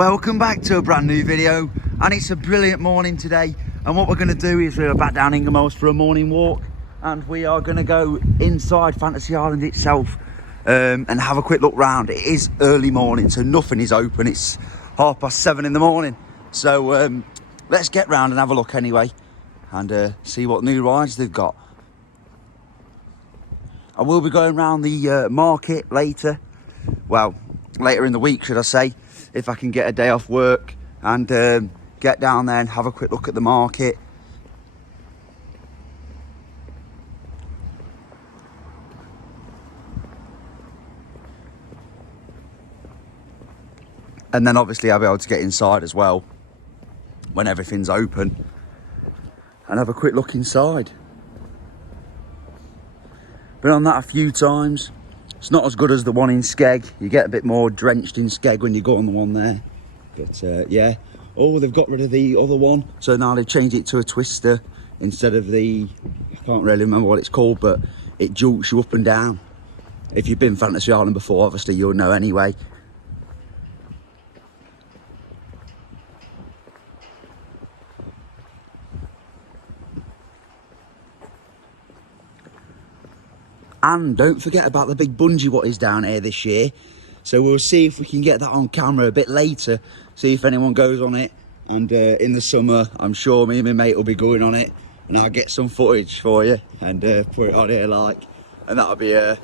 Welcome back to a brand new video, and it's a brilliant morning today. And what we're going to do is we're back down Ingoldmells for a morning walk, and we are going to go inside Fantasy Island itself and have a quick look round. It is early morning, so nothing is open. It's 7:30 in the morning, so let's get round and have a look anyway and see what new rides they've got. I will be going round the market later, well, later in the week should I say, if I can get a day off work and get down there and have a quick look at the market. And then obviously I'll be able to get inside as well when everything's open and have a quick look inside. Been on that a few times. It's not as good as the one in Skeg. You get a bit more drenched in Skeg when you go on the one there. But yeah. Oh, they've got rid of the other one. So now they've changed it to a twister instead of the, I can't really remember what it's called, but it jolts you up and down. If you've been Fantasy Island before, obviously you'll know anyway. And don't forget about the big bungee what is down here this year. So we'll see if we can get that on camera a bit later. See if anyone goes on it. And in the summer, I'm sure me and my mate will be going on it. And I'll get some footage for you and put it on here like. And that'll be a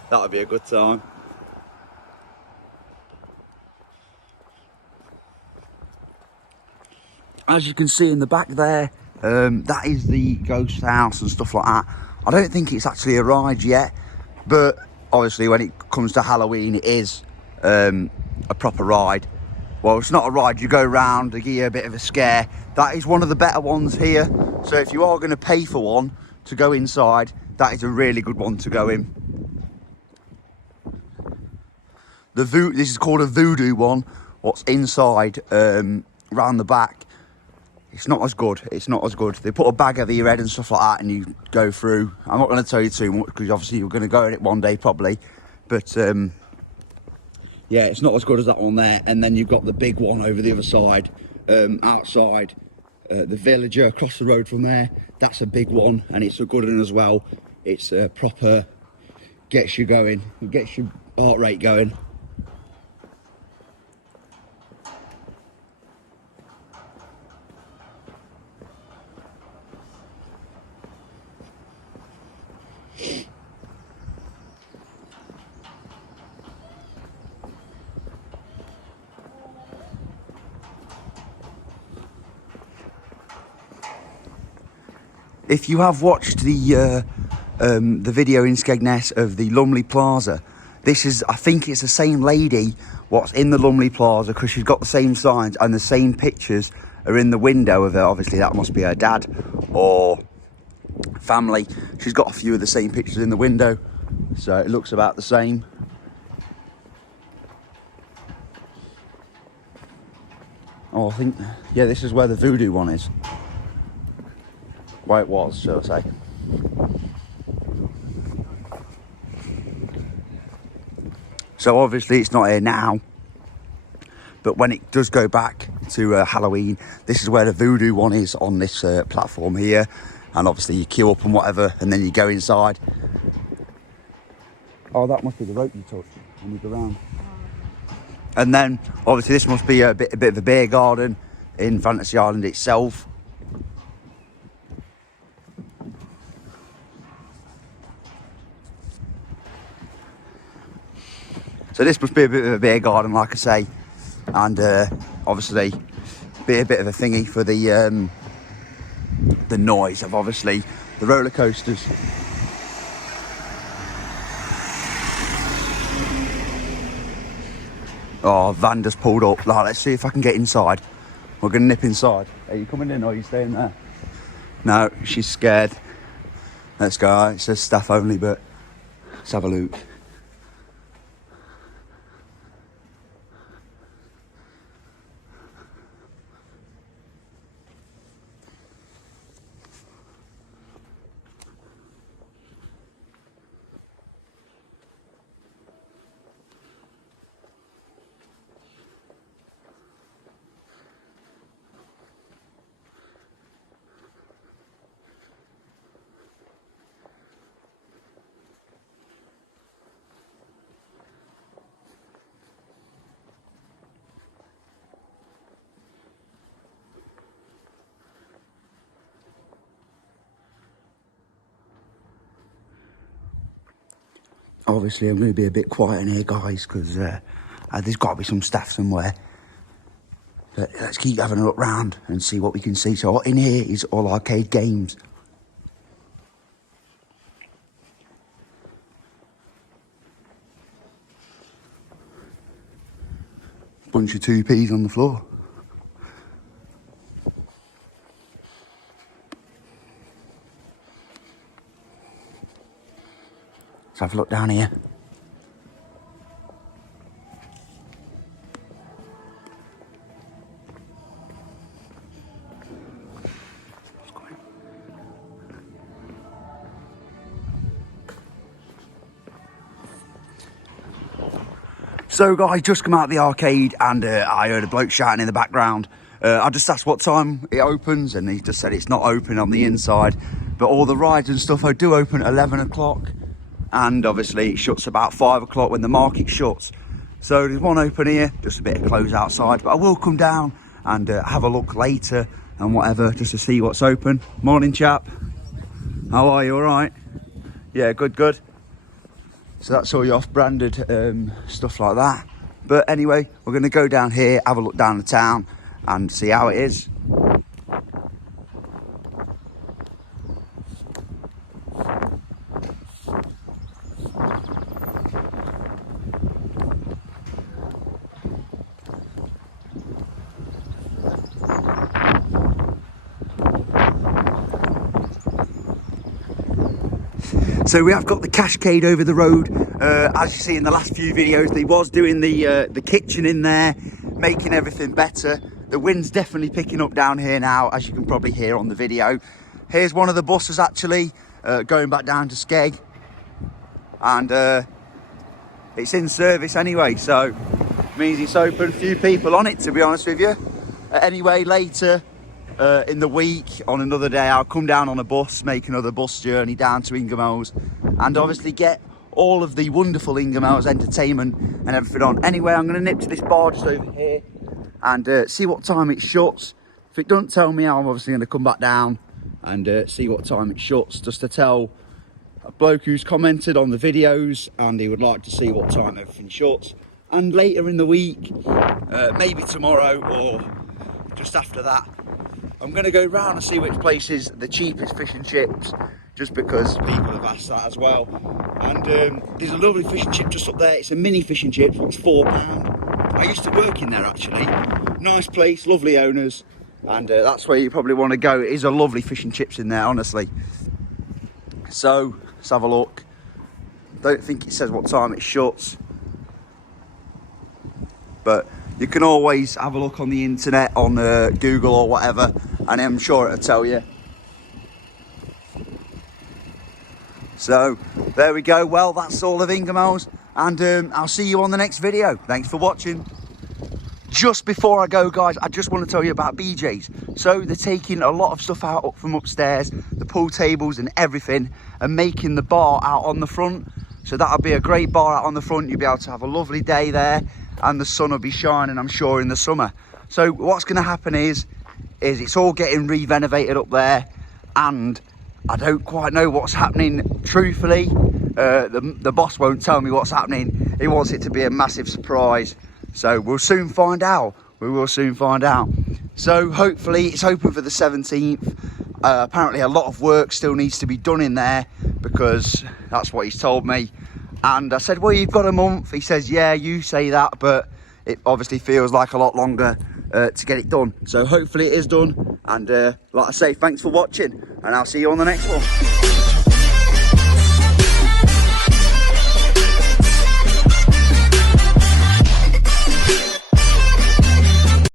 good time. As you can see in the back there, that is the ghost house and stuff like that. I don't think it's actually a ride yet. But obviously when it comes to Halloween, it is a proper ride. Well, it's not a ride, you go round, they give you a bit of a scare. That is one of the better ones here. So if you are going to pay for one to go inside, that is a really good one to go in. This is called a voodoo one, what's inside round the back. It's not as good, it's not as good. They put a bag over your head and stuff like that and you go through. I'm not going to tell you too much because obviously you're going to go in it one day probably. But yeah, it's not as good as that one there. And then you've got the big one over the other side, outside the Villager across the road from there. That's a big one and it's a good one as well. It's proper, gets you going, it gets your heart rate going. If you have watched the video in Skegness of the Lumley Plaza, this is, I think it's the same lady what's in the Lumley Plaza because she's got the same signs and the same pictures are in the window of her. Obviously that must be her dad or family. She's got a few of the same pictures in the window, so it looks about the same. Oh, I think, yeah, this is where the voodoo one is. Well, it was, shall I say. So obviously it's not here now, but when it does go back to Halloween, this is where the voodoo one is on this platform here. And obviously you queue up and whatever, and then you go inside. Oh, that must be the rope you touch when you go around. And then obviously this must be a bit of a beer garden in Fantasy Island itself. So this must be a bit of a beer garden, like I say, and obviously be a bit of a thingy for the noise of obviously the roller coasters. Oh, van just pulled up. Like, let's see if I can get inside. We're gonna nip inside. Are you coming in or are you staying there? No, she's scared. Let's go. It says staff only, but let's have a look. obviously I'm going to be a bit quiet in here, guys, because there's got to be some staff somewhere. But let's keep having a look round and see what we can see. So in here is all arcade games. Bunch of 2Ps on the floor. Let's have a look down here. So guys, just come out of the arcade and I heard a bloke shouting in the background. I just asked what time it opens and he just said it's not open on the inside. But all the rides and stuff do open at 11 o'clock. And obviously it shuts about 5 o'clock when the market shuts. So there's one open here, just a bit of close outside. But I will come down and have a look later and whatever, just to see what's open. Morning, chap. How are you, all right? Yeah, good, good. So that's all your off-branded stuff like that. But anyway, we're going to go down here, have a look down the town and see how it is. So we have got the Cascade over the road. As you see in the last few videos, they was doing the kitchen in there, making everything better. The wind's definitely picking up down here now, as you can probably hear on the video. Here's one of the buses actually, going back down to Skeg. And it's in service anyway, so it means it's open. Few people on it, to be honest with you. Anyway, later in the week, on another day, I'll come down on a bus, make another bus journey down to Ingoldmells, and obviously get all of the wonderful Ingoldmells entertainment and everything on. Anyway, I'm going to nip to this bar just over here and see what time it shuts. If it doesn't tell me, I'm obviously going to come back down and see what time it shuts, just to tell a bloke who's commented on the videos and he would like to see what time everything shuts. And later in the week, maybe tomorrow or just after that, I'm going to go round and see which place is the cheapest fish and chips, just because people have asked that as well. And there's a lovely fish and chip just up there. It's a mini fish and chips, it's £4. I used to work in there actually. Nice place, lovely owners, and that's where you probably want to go. It is a lovely fish and chips in there, honestly. So let's have a look. Don't think it says what time it shuts, but you can always have a look on the internet, on Google or whatever, and I'm sure it'll tell you. So there we go. Well, that's all of Ingoldmells, and I'll see you on the next video. Thanks for watching. Just before I go, guys, I just want to tell you about BJ's. So they're taking a lot of stuff out up from upstairs, the pool tables and everything, and making the bar out on the front. So that'll be a great bar out on the front. You'll be able to have a lovely day there, and the sun will be shining, I'm sure, in the summer. So what's going to happen is it's all getting re-renovated up there, and I don't quite know what's happening, truthfully. The boss won't tell me what's happening. He wants it to be a massive surprise. So we'll soon find out. We will soon find out. So hopefully it's open for the 17th. Apparently a lot of work still needs to be done in there, because that's what he's told me. And I said, well, you've got a month. He says, yeah, you say that, but it obviously feels like a lot longer to get it done. So hopefully it is done. And like I say, thanks for watching, and I'll see you on the next one.